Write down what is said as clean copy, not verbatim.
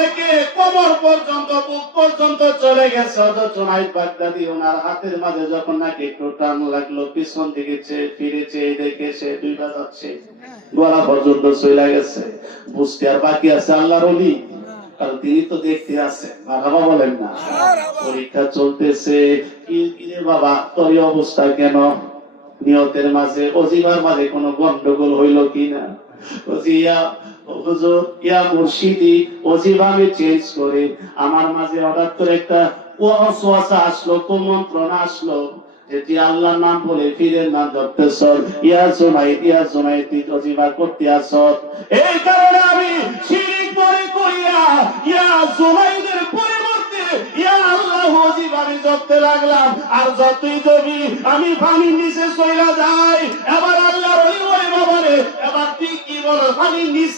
থেকে কোমর পর্যন্ত, বুক পর্যন্ত চলে গেছে। অথচ জুনাইদ বাগদাদি ওনার হাতের মাঝে যখন নাকি একটু টান লাগলো, পিছন দিকে ফিরেছে, দেখে সে দুই বাজাচ্ছে, গলা পর্যন্ত চলে গেছে। বুঝতে আর বাকি আছে আল্লাহর ওলি, কারণ তিনি তো দেখতে আছেন। মারহাবা বলেন না? পরীক্ষা চলতেছে। কি রে বাবা, তোর অবস্থা কেন? নিয়তের মাঝে, ওজিবার মাঝে কোনো গন্ডগোল হইল কিনা? হুজুর, ইয়া মুর্শিদি, ওজিবা আমি চেঞ্জ করে আমার মাঝে হঠাৎ করে একটা ওয়াসওয়াসা আসলো, কুমন্ত্রণা আসলো, যেটি আল্লাহর নাম বলে ফিরের নাম ধরতেছ, ইয়া জুনাইদ, ইয়া জুনাইদ, তুই ওজিবা করতে আস। এই কারণে আমি শিরিক মনে করিয়া ইয়া জুনাইদের পরিবর্তে ইয়া আল্লাহ ওজিবা আমি জপতে লাগলাম। আর যতই জবি আমি পানির নিচে চইলা যাই। এবার আল্লাহর ওলি বলে, বাবা রে, এবার তুই কি বলো, পানির নিচে